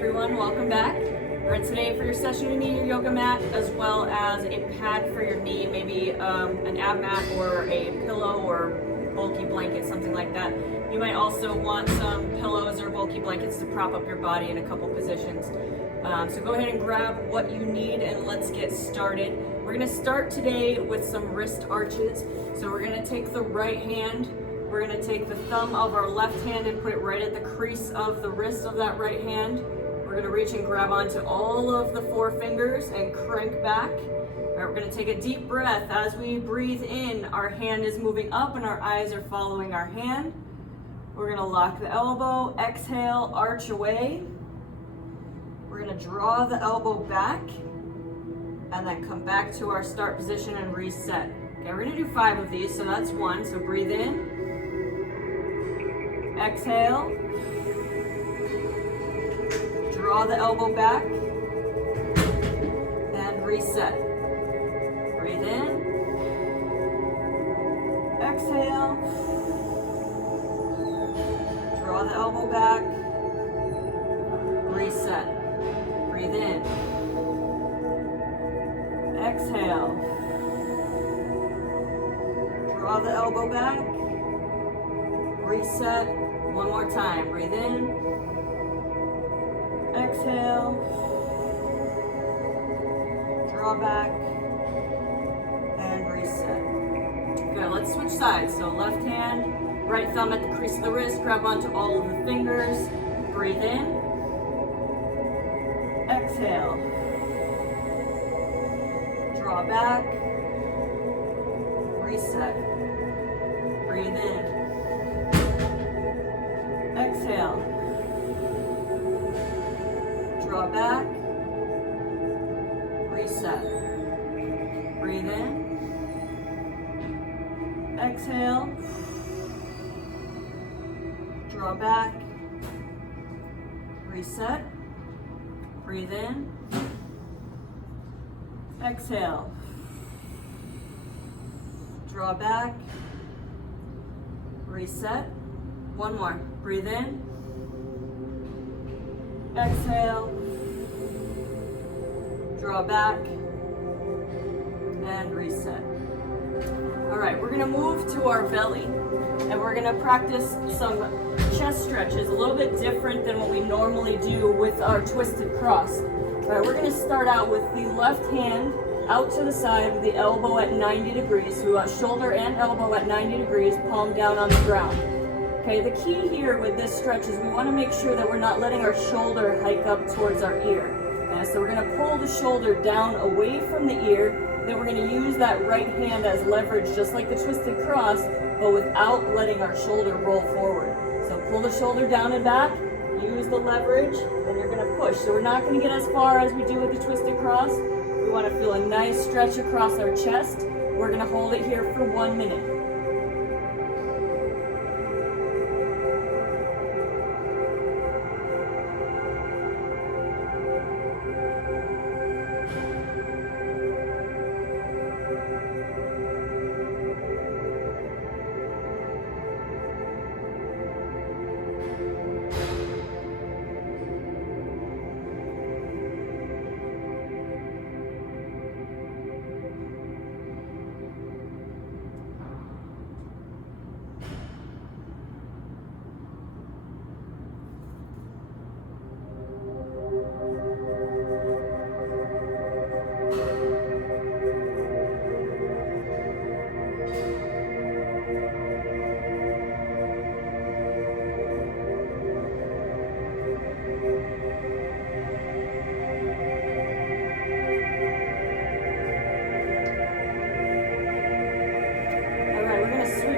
everyone, welcome back. All right, today for your session you need your yoga mat as well as a pad for your knee, maybe an ab mat or a pillow or bulky blanket, something like that. You might also want some pillows or bulky blankets to prop up your body in a couple positions. So go ahead and grab what you need and let's get started. We're gonna start today with some wrist arches. So we're gonna take the right hand, we're gonna take the thumb of our left hand and put it right at the crease of the wrist of that right hand. We're gonna reach and grab onto all of the four fingers and crank back. All right, we're gonna take a deep breath. As we breathe in, our hand is moving up and our eyes are following our hand. We're gonna lock the elbow, exhale, arch away. We're gonna draw the elbow back and then come back to our start position and reset. Okay, we're gonna do 5 of these, so that's 1. So breathe in, exhale, draw the elbow back, and reset. Breathe in, exhale, draw the elbow back, reset. Breathe in, exhale, draw the elbow back, reset. One more time. Breathe in, exhale, draw back, and reset. Okay, let's switch sides. So left hand, right thumb at the crease of the wrist, grab onto all of the fingers, breathe in, exhale, draw back, reset, breathe in, exhale, draw back, reset, breathe in, exhale, draw back, reset, breathe in, exhale, draw back, reset. One more. Breathe in, exhale, draw back, and reset. All right, we're gonna move to our belly and we're gonna practice some chest stretches, a little bit different than what we normally do with our twisted cross. All right, we're gonna start out with the left hand out to the side with the elbow at 90 degrees. So we want shoulder and elbow at 90 degrees, palm down on the ground. Okay, the key here with this stretch is we want to make sure that we're not letting our shoulder hike up towards our ear. Okay, so we're going to pull the shoulder down away from the ear, then we're going to use that right hand as leverage just like the twisted cross, but without letting our shoulder roll forward. So pull the shoulder down and back, use the leverage, and you're going to push. So we're not going to get as far as we do with the twisted cross. We want to feel a nice stretch across our chest. We're going to hold it here for 1 minute.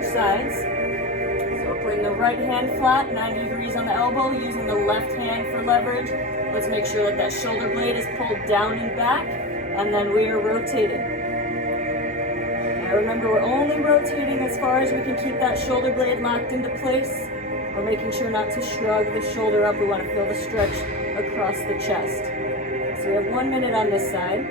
Sides. So we're putting the right hand flat, 90 degrees on the elbow, using the left hand for leverage. Let's make sure that that shoulder blade is pulled down and back, and then we are rotating. Now remember, we're only rotating as far as we can keep that shoulder blade locked into place. We're making sure not to shrug the shoulder up. We want to feel the stretch across the chest. So we have 1 minute on this side.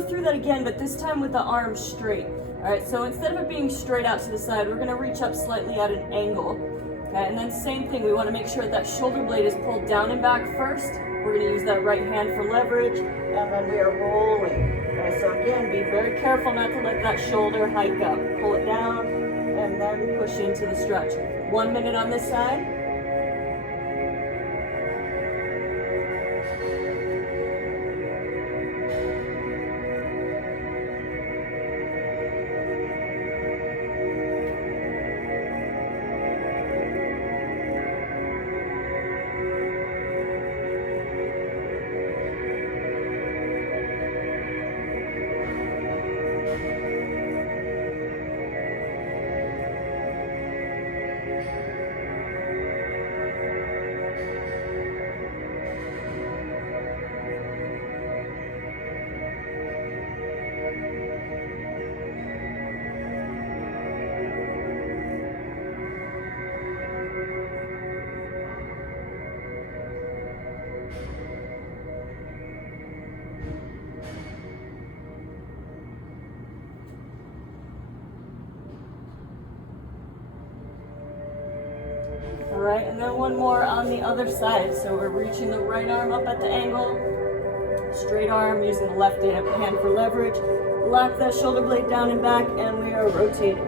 go through that again, but this time with the arms straight. All right, so instead of it being straight out to the side, we're gonna reach up slightly at an angle. Okay, and then same thing, we wanna make sure that shoulder blade is pulled down and back first. We're gonna use that right hand for leverage, and then we are rolling. Okay, so again, be very careful not to let that shoulder hike up. Pull it down, and then push into the stretch. 1 minute on this side. All right, and then one more on the other side. So we're reaching the right arm up at the angle, straight arm, using the left hand for leverage. Lock that shoulder blade down and back, and we are rotating.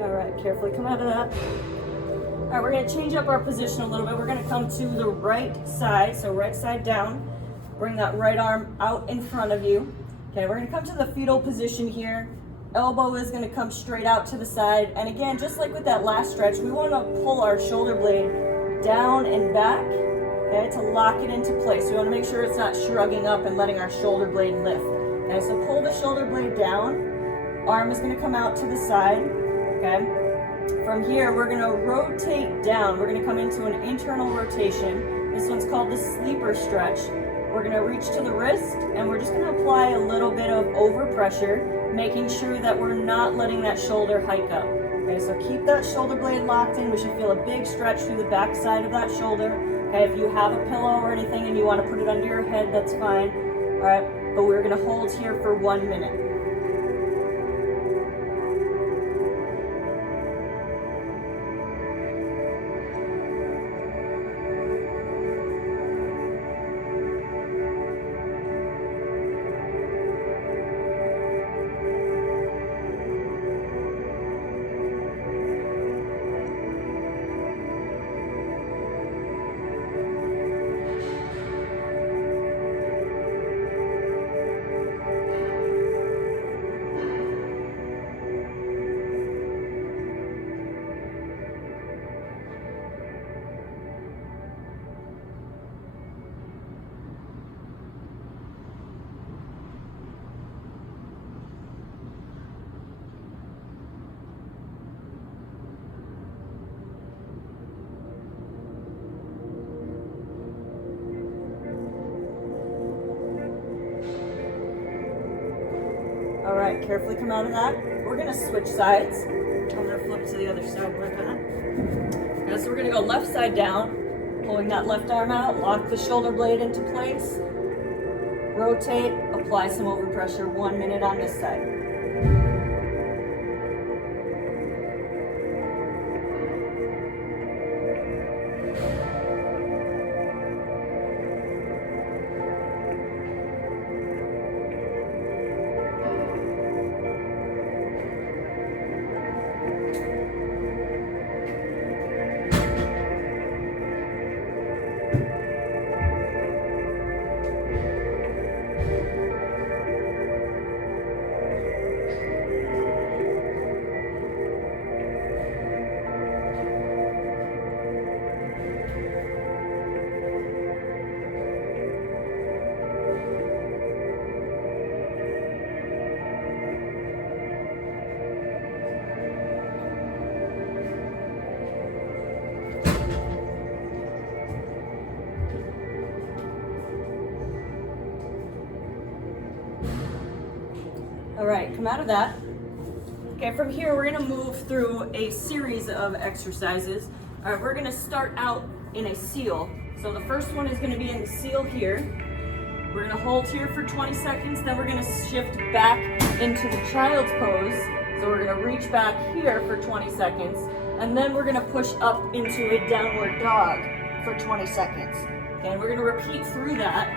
All right, carefully come out of that. All right, we're gonna change up our position a little bit. We're gonna come to the right side, so right side down. Bring that right arm out in front of you. Okay, we're gonna come to the fetal position here. Elbow is gonna come straight out to the side. And again, just like with that last stretch, we wanna pull our shoulder blade down and back, okay, to lock it into place. We wanna make sure it's not shrugging up and letting our shoulder blade lift. Okay, so pull the shoulder blade down. Arm is gonna come out to the side. Okay. From here, we're gonna rotate down. We're gonna come into an internal rotation. This one's called the sleeper stretch. We're gonna reach to the wrist, and we're just gonna apply a little bit of overpressure, making sure that we're not letting that shoulder hike up. Okay, so keep that shoulder blade locked in. We should feel a big stretch through the back side of that shoulder. Okay, if you have a pillow or anything and you wanna put it under your head, that's fine. All right, but we're gonna hold here for 1 minute. All right, carefully come out of that. We're gonna switch sides. I'm gonna flip to the other side with that. Okay, so we're gonna go left side down, pulling that left arm out, lock the shoulder blade into place, rotate, apply some overpressure, 1 minute on this side. All right, come out of that. Okay, from here we're gonna move through a series of exercises. All right, we're gonna start out in a seal. So the first one is gonna be in the seal here. We're gonna hold here for 20 seconds, then we're gonna shift back into the child's pose. So we're gonna reach back here for 20 seconds, and then we're gonna push up into a downward dog for 20 seconds. Okay, and we're gonna repeat through that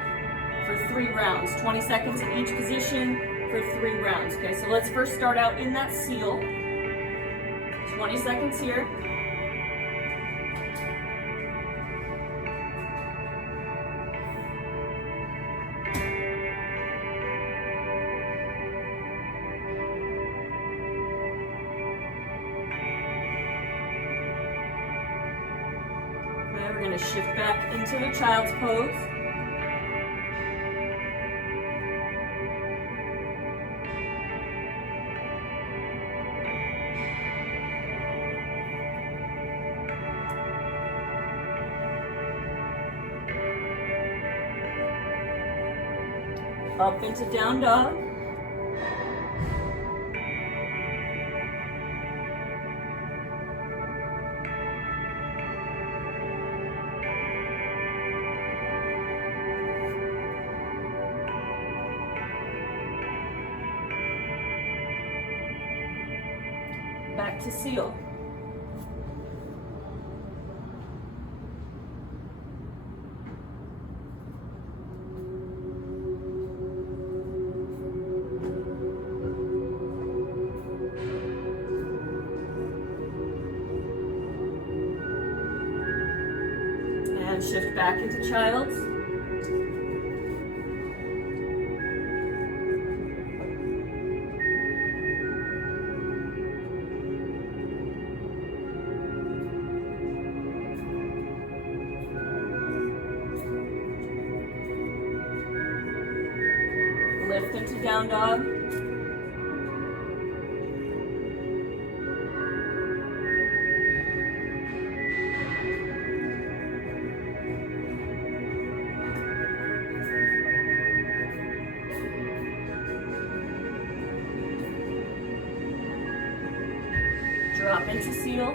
for 3 rounds, 20 seconds in each position for 3 rounds. Okay, so let's first start out in that seal. 20 seconds here. Okay, we're gonna shift back into the child's pose. Up into down dog. Back to seal. And shift back into child's. Lift into down dog. Drop into seal.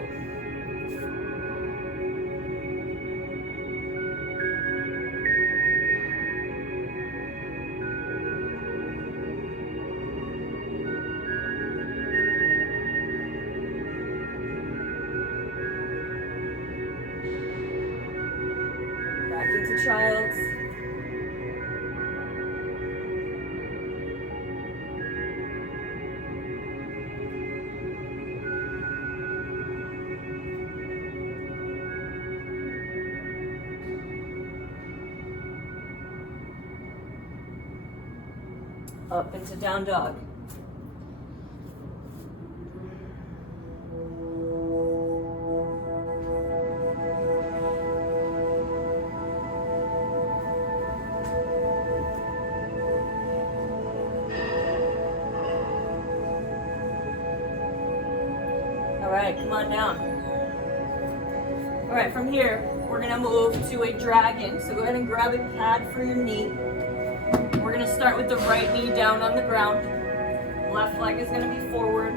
Back into child's. Up into down dog. All right, come on down. All right, from here, we're gonna move to a dragon. So go ahead and grab a pad for your knee. We're gonna start with the right knee down on the ground. Left leg is gonna be forward.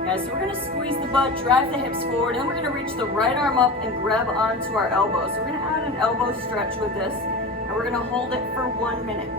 Okay, so we're gonna squeeze the butt, drive the hips forward, and we're gonna reach the right arm up and grab onto our elbow. So we're gonna add an elbow stretch with this, and we're gonna hold it for 1 minute.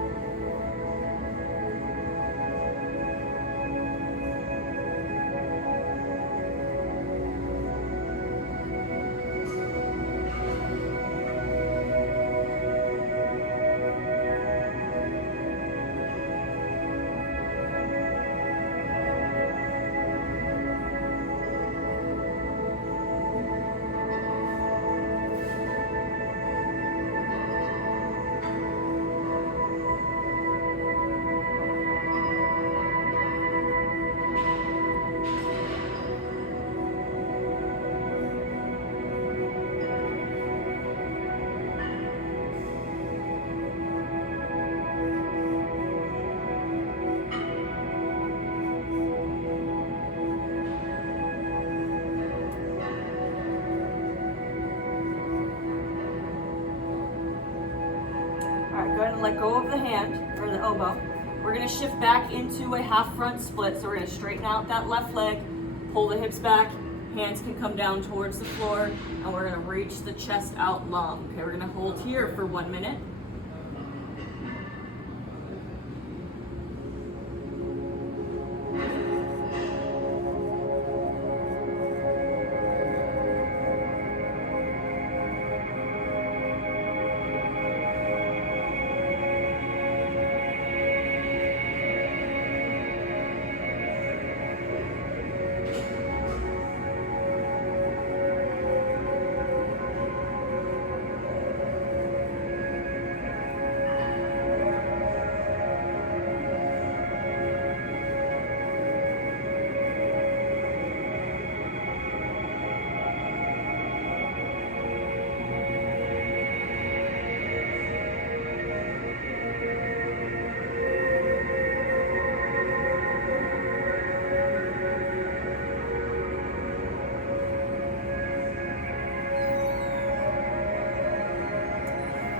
All right, go ahead and let go of the hand, or the elbow. We're gonna shift back into a half front split. So we're gonna straighten out that left leg, pull the hips back, hands can come down towards the floor, and we're gonna reach the chest out long. Okay, we're gonna hold here for 1 minute.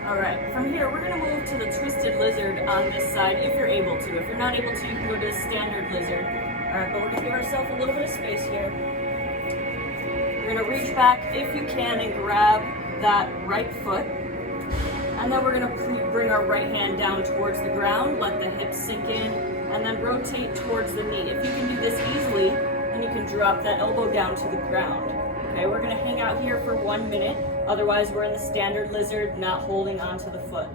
Alright, from here we're going to move to the twisted lizard on this side if you're able to. If you're not able to, you can go to the standard lizard. Alright, but we're going to give ourselves a little bit of space here. You're going to reach back if you can and grab that right foot. And then we're going to bring our right hand down towards the ground, let the hips sink in, and then rotate towards the knee. If you can do this easily, then you can drop that elbow down to the ground. Okay, we're going to hang out here for 1 minute. Otherwise, we're in the standard lizard, not holding onto the foot.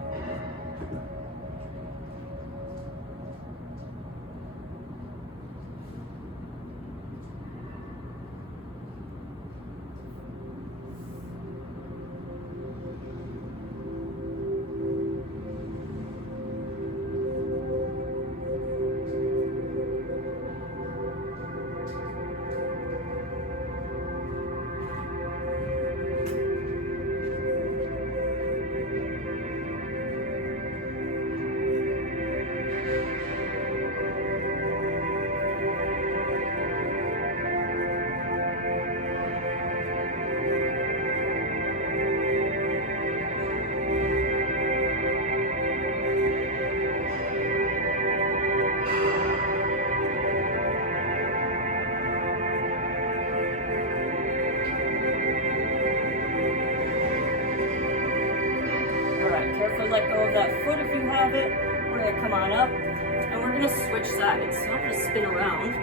Carefully let go of that foot if you have it. We're going to come on up and we're going to switch sides. So I'm going to spin around.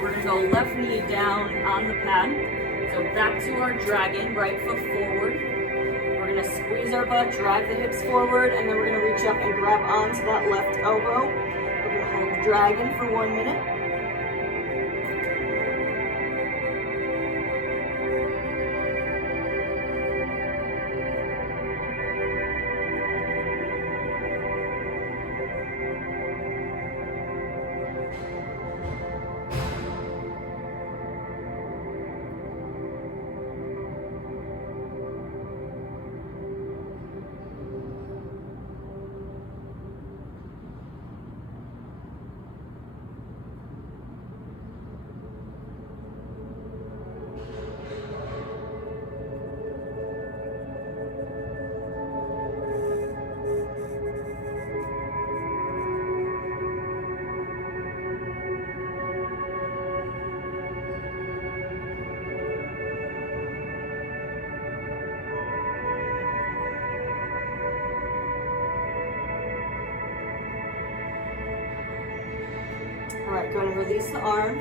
We're going to go left knee down on the pad. So back to our dragon, right foot forward. We're going to squeeze our butt, drive the hips forward, and then we're going to reach up and grab onto that left elbow. We're going to hold the dragon for 1 minute. Alright, go and release the arm.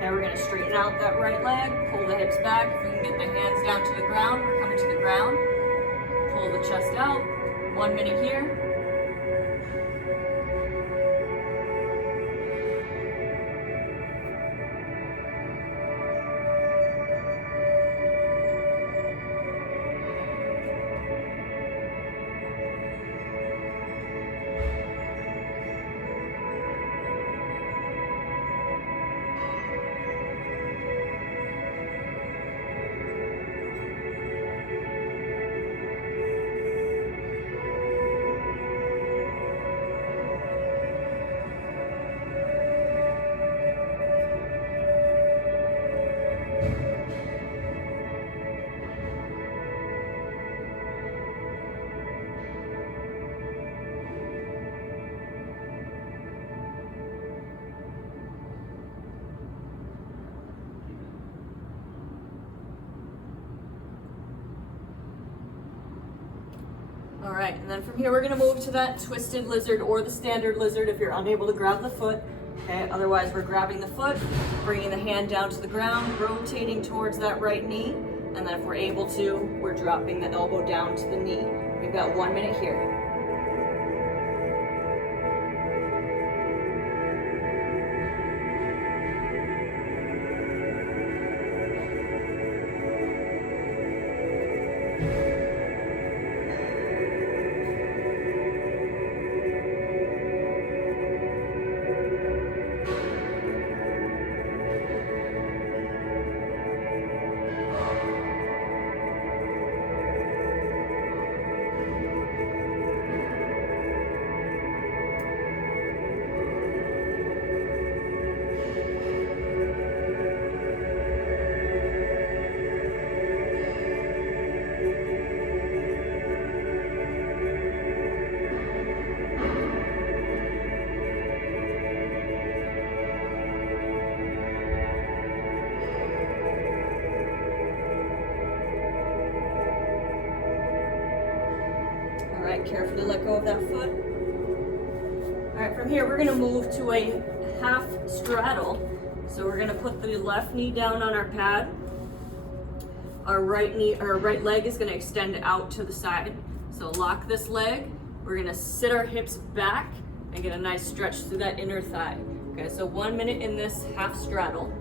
Now we're going to straighten out that right leg, pull the hips back. If we can get the hands down to the ground, we're coming to the ground. Pull the chest out. 1 minute here. All right, and then from here we're gonna move to that twisted lizard or the standard lizard if you're unable to grab the foot. Okay, otherwise we're grabbing the foot, bringing the hand down to the ground, rotating towards that right knee, and then if we're able to, we're dropping the elbow down to the knee. We've got 1 minute here. Carefully let go of that foot. All right, from here we're gonna move to a half straddle. So we're gonna put the left knee down on our pad. Our right leg is gonna extend out to the side. So lock this leg. We're gonna sit our hips back and get a nice stretch through that inner thigh. Okay, so 1 minute in this half straddle.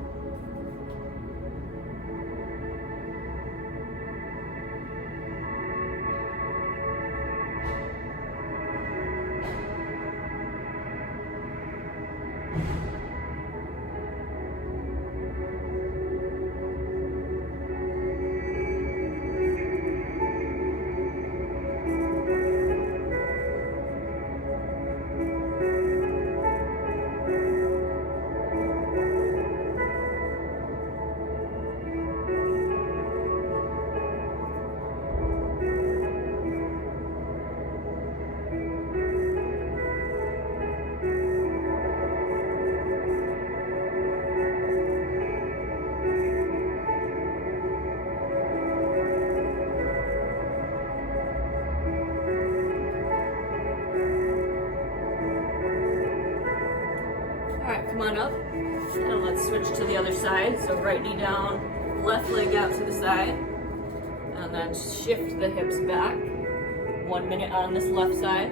Come on up, and let's switch to the other side. So right knee down, left leg out to the side, and then shift the hips back. 1 minute on this left side.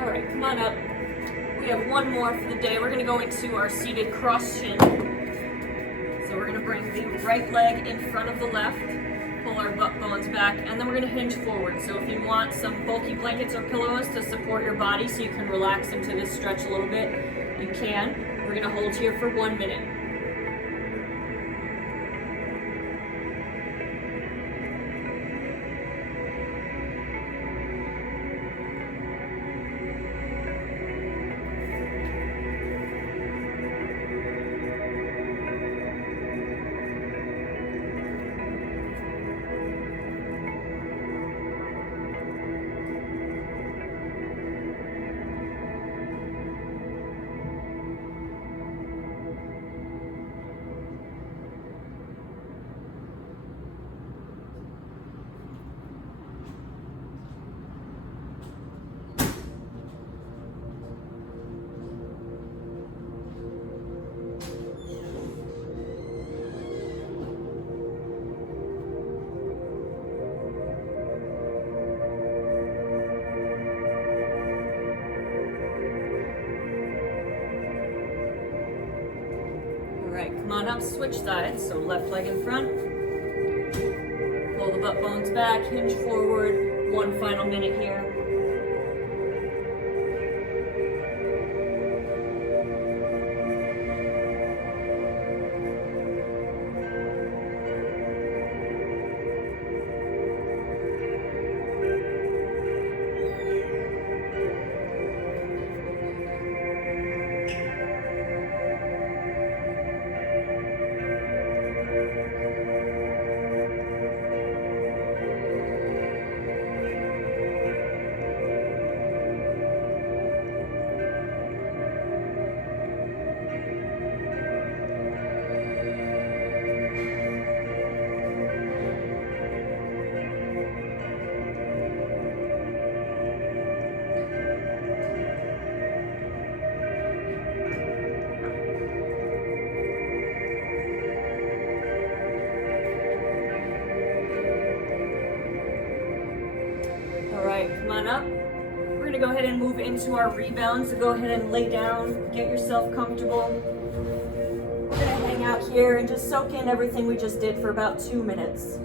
All right, come on up. We have one more for the day. We're gonna go into our seated cross shin. So we're gonna bring the right leg in front of the left, pull our butt bones back, and then we're gonna hinge forward. So if you want some bulky blankets or pillows to support your body so you can relax into this stretch a little bit, you can. We're gonna hold here for 1 minute. Alright, come on up, switch sides. So left leg in front. Pull the butt bones back, hinge forward. One final minute here. Come on up. We're gonna go ahead and move into our rebound. So go ahead and lay down, get yourself comfortable. We're gonna hang out here and just soak in everything we just did for about 2 minutes.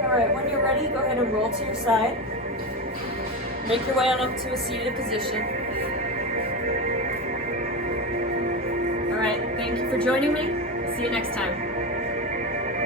Alright, when you're ready, go ahead and roll to your side. Make your way on up to a seated position. Alright, thank you for joining me. See you next time.